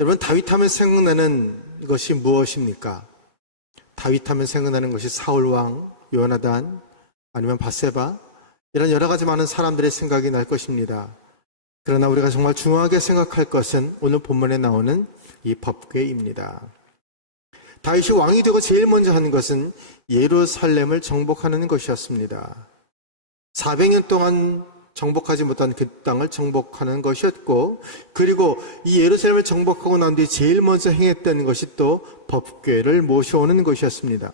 여러분, 다윗하면 생각나는 것이 무엇입니까? 다윗하면 생각나는 것이 사울왕, 요나단, 아니면 밧세바, 이런 여러 가지 많은 사람들의 생각이 날 것입니다. 그러나 우리가 정말 중요하게 생각할 것은 오늘 본문에 나오는 이 법궤입니다. 다윗이 왕이 되고 제일 먼저 한 것은 예루살렘을 정복하는 것이었습니다. 400년 동안 정복하지 못한 그 땅을 정복하는 것이었고, 그리고 이 예루살렘을 정복하고 난 뒤 제일 먼저 행했던 것이 또 법궤를 모셔오는 것이었습니다.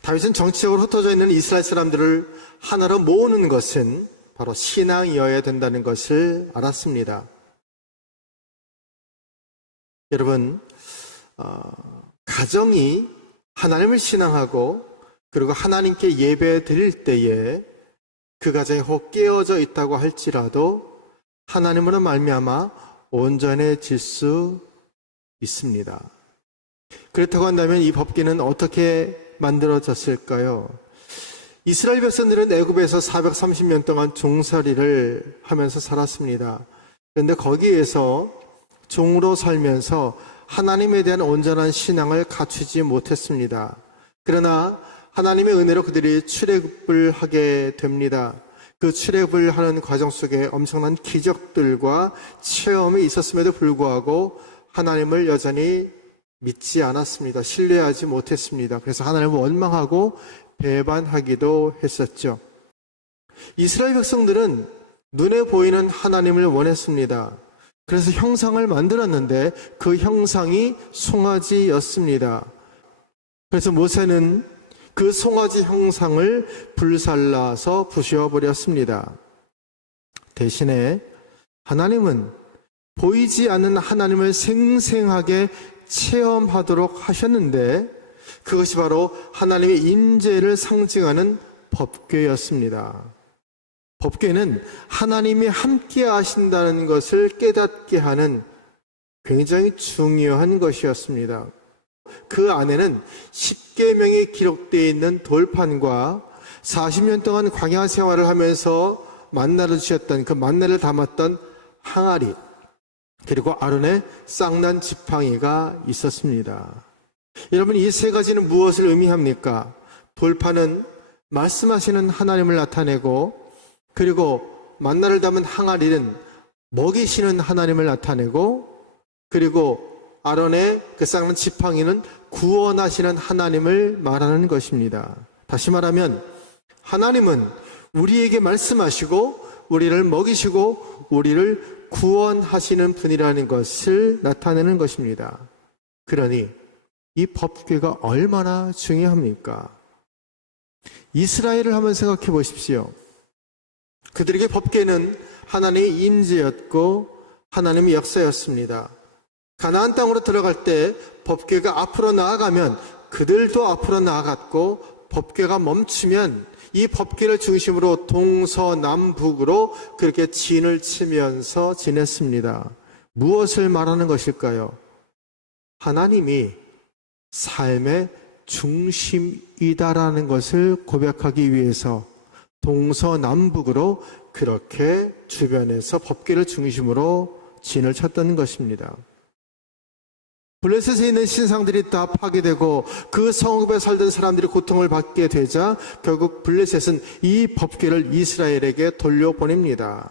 다윗은 정치적으로 흩어져 있는 이스라엘 사람들을 하나로 모으는 것은 바로 신앙이어야 된다는 것을 알았습니다. 여러분, 가정이 하나님을 신앙하고 그리고 하나님께 예배 드릴 때에 그 가정이 혹 깨어져 있다고 할지라도 하나님으로 말미암아 온전해질 수 있습니다. 그렇다고 한다면 이 법궤는 어떻게 만들어졌을까요? 이스라엘 백성들은 애굽에서 430년 동안 종살이를 하면서 살았습니다. 그런데 거기에서 종으로 살면서 하나님에 대한 온전한 신앙을 갖추지 못했습니다. 그러나 하나님의 은혜로 그들이 출애굽을 하게 됩니다. 그 출애굽을 하는 과정 속에 엄청난 기적들과 체험이 있었음에도 불구하고 하나님을 여전히 믿지 않았습니다. 신뢰하지 못했습니다. 그래서 하나님을 원망하고 배반하기도 했었죠. 이스라엘 백성들은 눈에 보이는 하나님을 원했습니다. 그래서 형상을 만들었는데 그 형상이 송아지였습니다. 그래서 모세는 그 송아지 형상을 불살라서 부셔버렸습니다. 대신에 하나님은 보이지 않는 하나님을 생생하게 체험하도록 하셨는데 그것이 바로 하나님의 임재를 상징하는 법궤였습니다. 법궤는 하나님이 함께 하신다는 것을 깨닫게 하는 굉장히 중요한 것이었습니다. 그 안에는 10계명이 기록되어 있는 돌판과 40년 동안 광야 생활을 하면서 만나를 주셨던 그 만나를 담았던 항아리, 그리고 아론의 쌍난 지팡이가 있었습니다. 여러분, 이 세 가지는 무엇을 의미합니까? 돌판은 말씀하시는 하나님을 나타내고, 그리고 만나를 담은 항아리는 먹이시는 하나님을 나타내고, 그리고 아론의 그 쌍난 지팡이는 구원하시는 하나님을 말하는 것입니다. 다시 말하면 하나님은 우리에게 말씀하시고 우리를 먹이시고 우리를 구원하시는 분이라는 것을 나타내는 것입니다. 그러니 이 법궤가 얼마나 중요합니까? 이스라엘을 한번 생각해 보십시오. 그들에게 법궤는 하나님의 임재였고 하나님의 역사였습니다. 가나안 땅으로 들어갈 때 법궤가 앞으로 나아가면 그들도 앞으로 나아갔고, 법궤가 멈추면 이 법궤를 중심으로 동서남북으로 그렇게 진을 치면서 지냈습니다. 무엇을 말하는 것일까요? 하나님이 삶의 중심이다라는 것을 고백하기 위해서 동서남북으로 그렇게 주변에서 법궤를 중심으로 진을 쳤던 것입니다. 블레셋에 있는 신상들이 다 파괴되고 그 성읍에 살던 사람들이 고통을 받게 되자 결국 블레셋은 이 법궤를 이스라엘에게 돌려보냅니다.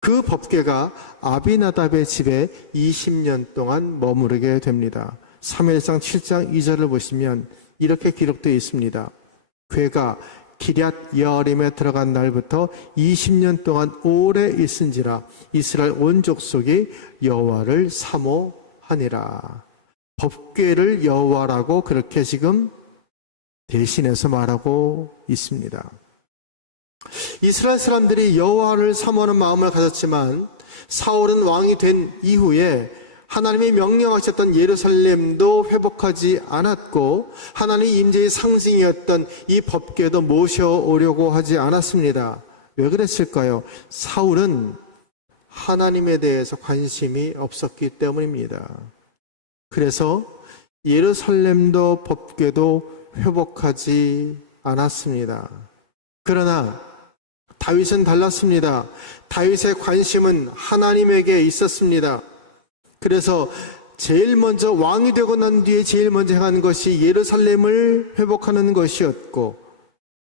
그 법궤가 아비나답의 집에 20년 동안 머무르게 됩니다. 사무엘상 7장 2절을 보시면 이렇게 기록되어 있습니다. 궤가 기럇 여아림에 들어간 날부터 20년 동안 오래 있은지라 이스라엘 온 족속이 여호와를 사모하니라. 법궤를 여호와라고 그렇게 지금 대신해서 말하고 있습니다. 이스라엘 사람들이 여호와를 사모하는 마음을 가졌지만 사울은 왕이 된 이후에 하나님이 명령하셨던 예루살렘도 회복하지 않았고 하나님의 임재의 상징이었던 이 법궤도 모셔오려고 하지 않았습니다. 왜 그랬을까요? 사울은 하나님에 대해서 관심이 없었기 때문입니다. 그래서 예루살렘도 법궤도 회복하지 않았습니다. 그러나 다윗은 달랐습니다. 다윗의 관심은 하나님에게 있었습니다. 그래서 제일 먼저 왕이 되고 난 뒤에 제일 먼저 행한 것이 예루살렘을 회복하는 것이었고,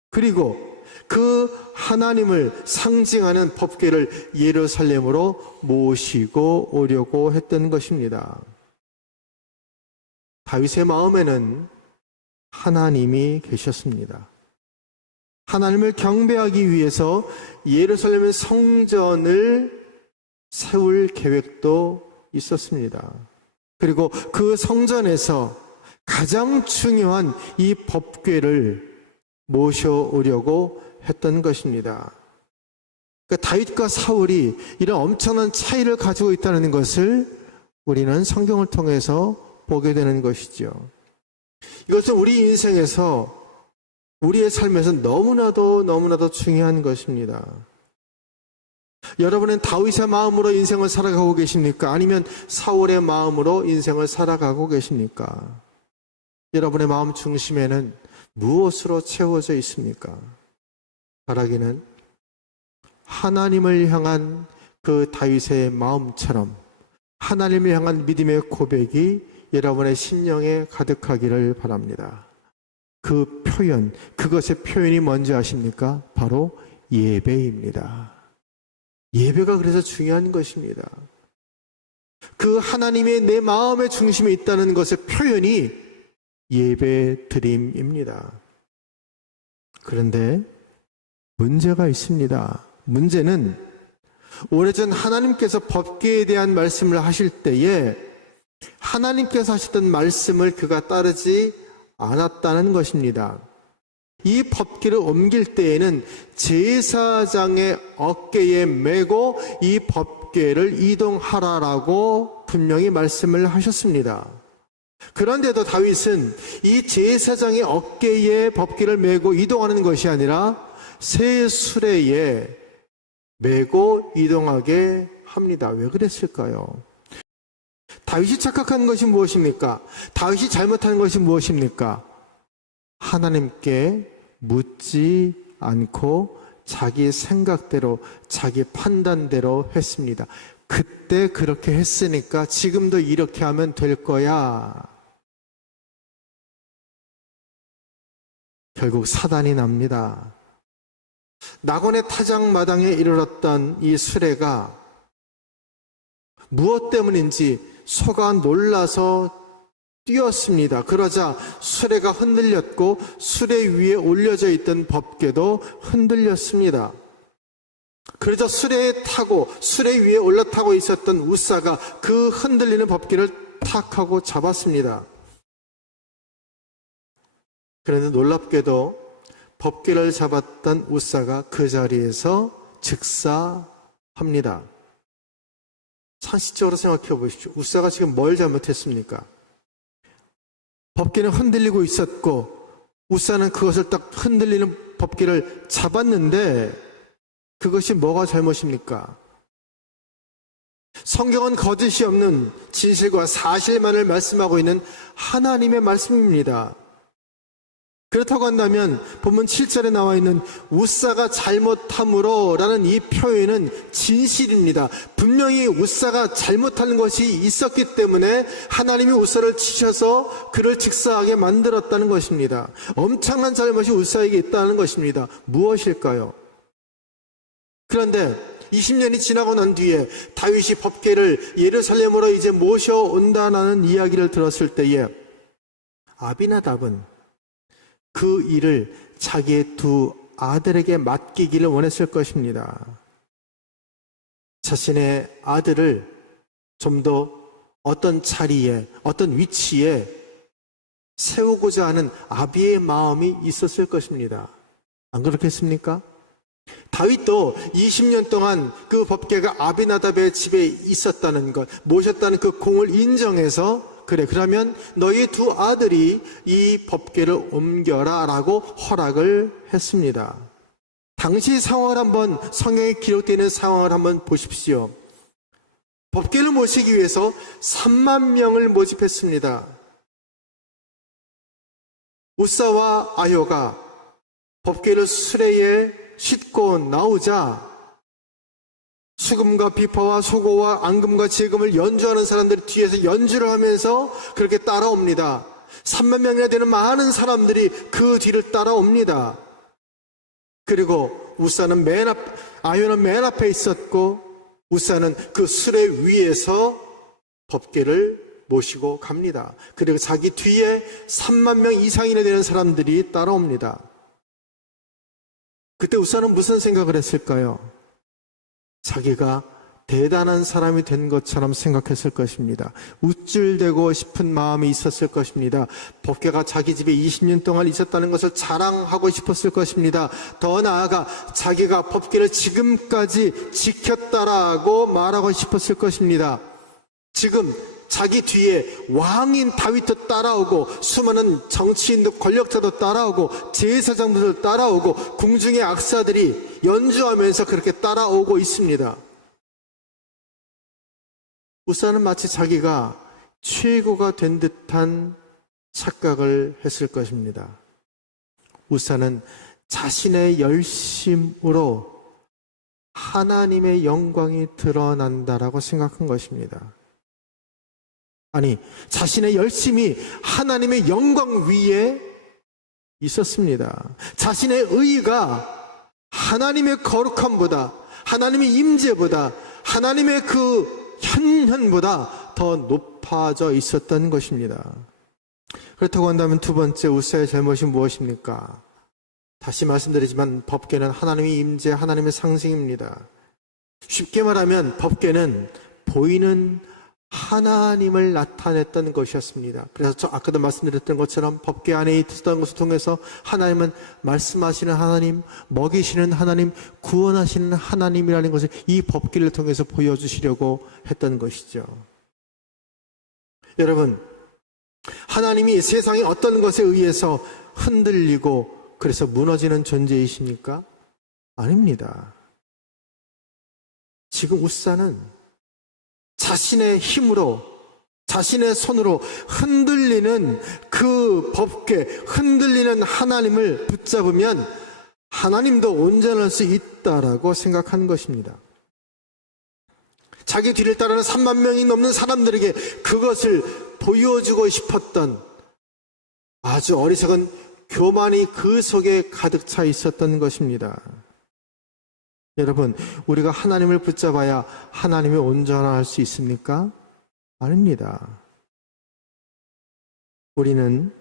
그리고 그 하나님을 상징하는 법궤를 예루살렘으로 모시고 오려고 했던 것입니다. 다윗의 마음에는 하나님이 계셨습니다. 하나님을 경배하기 위해서 예루살렘의 성전을 세울 계획도 있었습니다. 그리고 그 성전에서 가장 중요한 이 법궤를 모셔오려고 했던 것입니다. 그러니까 다윗과 사울이 이런 엄청난 차이를 가지고 있다는 것을 우리는 성경을 통해서 보게 되는 것이죠. 이것은 우리 인생에서, 우리의 삶에서 너무나도 중요한 것입니다. 여러분은 다윗의 마음으로 인생을 살아가고 계십니까? 아니면 사울의 마음으로 인생을 살아가고 계십니까? 여러분의 마음 중심에는 무엇으로 채워져 있습니까? 바라기는 하나님을 향한 그 다윗의 마음처럼 하나님을 향한 믿음의 고백이 여러분의 심령에 가득하기를 바랍니다. 그 표현, 그것의 표현이 뭔지 아십니까? 바로 예배입니다. 예배가 그래서 중요한 것입니다. 그 하나님의 내 마음의 중심에 있다는 것의 표현이 예배 드림입니다. 그런데 문제가 있습니다. 문제는 오래전 하나님께서 법궤에 대한 말씀을 하실 때에 하나님께서 하셨던 말씀을 그가 따르지 않았다는 것입니다. 이 법궤를 옮길 때에는 제사장의 어깨에 메고 이 법궤를 이동하라라고 분명히 말씀을 하셨습니다. 그런데도 다윗은 이 제사장의 어깨에 법궤를 메고 이동하는 것이 아니라 새 수레에 메고 이동하게 합니다. 왜 그랬을까요? 다윗이 착각한 것이 무엇입니까? 다윗이 잘못한 것이 무엇입니까? 하나님께 묻지 않고 자기 생각대로, 자기 판단대로 했습니다. 그때 그렇게 했으니까 지금도 이렇게 하면 될 거야. 결국 사단이 납니다. 낙원의 타작마당에 이르렀던 이 수레가 무엇 때문인지 소가 놀라서 뛰었습니다. 그러자 수레가 흔들렸고 수레 위에 올려져 있던 법궤도 흔들렸습니다. 그러자 수레에 타고 수레 위에 올라타고 있었던 우사가 그 흔들리는 법궤를 탁 하고 잡았습니다. 그런데 놀랍게도 법궤를 잡았던 우사가 그 자리에서 즉사합니다. 상식적으로 생각해 보십시오. 우사가 지금 뭘 잘못했습니까? 법궤는 흔들리고 있었고 우사는 그것을 딱 흔들리는 법궤를 잡았는데 그것이 뭐가 잘못입니까? 성경은 거짓이 없는 진실과 사실만을 말씀하고 있는 하나님의 말씀입니다. 그렇다고 한다면 본문 7절에 나와 있는 우사가 잘못함으로 라는 이 표현은 진실입니다. 분명히 우사가 잘못하는 것이 있었기 때문에 하나님이 우사를 치셔서 그를 직사하게 만들었다는 것입니다. 엄청난 잘못이 우사에게 있다는 것입니다. 무엇일까요? 그런데 20년이 지나고 난 뒤에 다윗이 법궤를 예루살렘으로 이제 모셔온다는 이야기를 들었을 때에 아비나답은 그 일을 자기의 두 아들에게 맡기기를 원했을 것입니다. 자신의 아들을 좀 더 어떤 자리에, 어떤 위치에 세우고자 하는 아비의 마음이 있었을 것입니다. 안 그렇겠습니까? 다윗도 20년 동안 그 법궤가 아비나답의 집에 있었다는 것, 모셨다는 그 공을 인정해서 그래, 그러면 너희 두 아들이 이 법궤를 옮겨라 라고 허락을 했습니다. 당시 상황을 한번, 성경에 기록되어 있는 상황을 한번 보십시오. 법궤를 모시기 위해서 3만 명을 모집했습니다. 우사와 아효가 법궤를 수레에 싣고 나오자 수금과 비파와 소고와 앙금과 제금을 연주하는 사람들이 뒤에서 연주를 하면서 그렇게 따라옵니다. 3만 명이나 되는 많은 사람들이 그 뒤를 따라옵니다. 그리고 우사는 아효는 맨 앞에 있었고 우사는 그 수레 위에서 법궤를 모시고 갑니다. 그리고 자기 뒤에 3만 명 이상이나 되는 사람들이 따라옵니다. 그때 우사는 무슨 생각을 했을까요? 자기가 대단한 사람이 된 것처럼 생각했을 것입니다. 우쭐대고 싶은 마음이 있었을 것입니다. 법궤가 자기 집에 20년 동안 있었다는 것을 자랑하고 싶었을 것입니다. 더 나아가 자기가 법궤를 지금까지 지켰다라고 말하고 싶었을 것입니다. 지금 자기 뒤에 왕인 다윗도 따라오고 수많은 정치인도 권력자도 따라오고 제사장들도 따라오고 궁중의 악사들이 연주하면서 그렇게 따라오고 있습니다. 우사는 마치 자기가 최고가 된 듯한 착각을 했을 것입니다. 우사는 자신의 열심으로 하나님의 영광이 드러난다라고 생각한 것입니다. 아니, 자신의 열심이 하나님의 영광 위에 있었습니다. 자신의 의가 하나님의 거룩함보다, 하나님의 임재보다, 하나님의 그 현현보다 더 높아져 있었던 것입니다. 그렇다고 한다면 두 번째 우사의 잘못이 무엇입니까? 다시 말씀드리지만 법궤는 하나님의 임재, 하나님의 상징입니다. 쉽게 말하면 법궤는 보이는 하나님을 나타냈던 것이었습니다. 그래서 아까도 말씀드렸던 것처럼 법궤 안에 있었던 것을 통해서 하나님은 말씀하시는 하나님, 먹이시는 하나님, 구원하시는 하나님이라는 것을 이 법궤를 통해서 보여주시려고 했던 것이죠. 여러분, 하나님이 세상의 어떤 것에 의해서 흔들리고 그래서 무너지는 존재이십니까? 아닙니다. 지금 우사는 자신의 힘으로, 자신의 손으로 흔들리는 그 법궤, 흔들리는 하나님을 붙잡으면 하나님도 온전할 수 있다라고 생각한 것입니다. 자기 뒤를 따르는 3만 명이 넘는 사람들에게 그것을 보여주고 싶었던 아주 어리석은 교만이 그 속에 가득 차 있었던 것입니다. 여러분, 우리가 하나님을 붙잡아야 하나님이 온전할 수 있습니까? 아닙니다. 우리는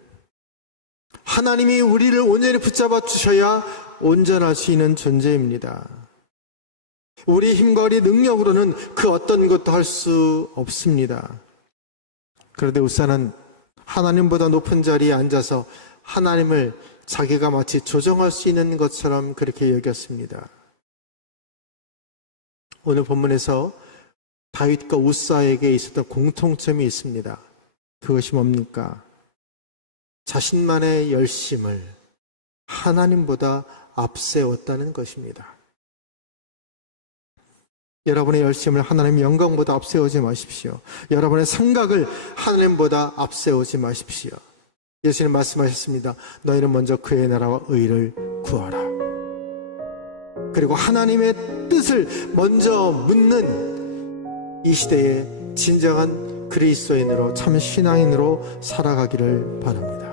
하나님이 우리를 온전히 붙잡아 주셔야 온전할 수 있는 존재입니다. 우리 힘과 우리 능력으로는 그 어떤 것도 할 수 없습니다. 그런데 우사는 하나님보다 높은 자리에 앉아서 하나님을 자기가 마치 조정할 수 있는 것처럼 그렇게 여겼습니다. 오늘 본문에서 다윗과 우사에게 있었던 공통점이 있습니다. 그것이 뭡니까? 자신만의 열심을 하나님보다 앞세웠다는 것입니다. 여러분의 열심을 하나님의 영광보다 앞세우지 마십시오. 여러분의 생각을 하나님보다 앞세우지 마십시오. 예수님 말씀하셨습니다. 너희는 먼저 그의 나라와 의를 구하라. 그리고 하나님의 뜻을 먼저 묻는 이 시대에 진정한 그리스도인으로, 참 신앙인으로 살아가기를 바랍니다.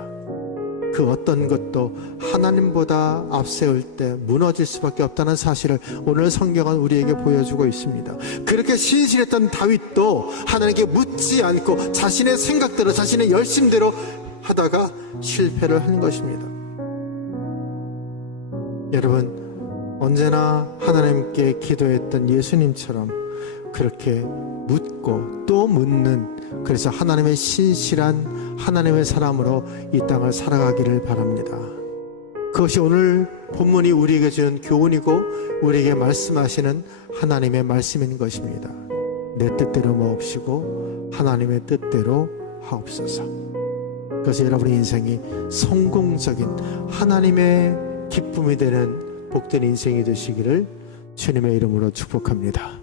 그 어떤 것도 하나님보다 앞세울 때 무너질 수밖에 없다는 사실을 오늘 성경은 우리에게 보여주고 있습니다. 그렇게 신실했던 다윗도 하나님께 묻지 않고 자신의 생각대로, 자신의 열심대로 하다가 실패를 한 것입니다. 여러분, 언제나 하나님께 기도했던 예수님처럼 그렇게 묻고 또 묻는, 그래서 하나님의 신실한 하나님의 사람으로 이 땅을 살아가기를 바랍니다. 그것이 오늘 본문이 우리에게 주는 교훈이고 우리에게 말씀하시는 하나님의 말씀인 것입니다. 내 뜻대로 마옵시고 하나님의 뜻대로 하옵소서. 그래서 여러분의 인생이 성공적인 하나님의 기쁨이 되는 복된 인생이 되시기를 주님의 이름으로 축복합니다.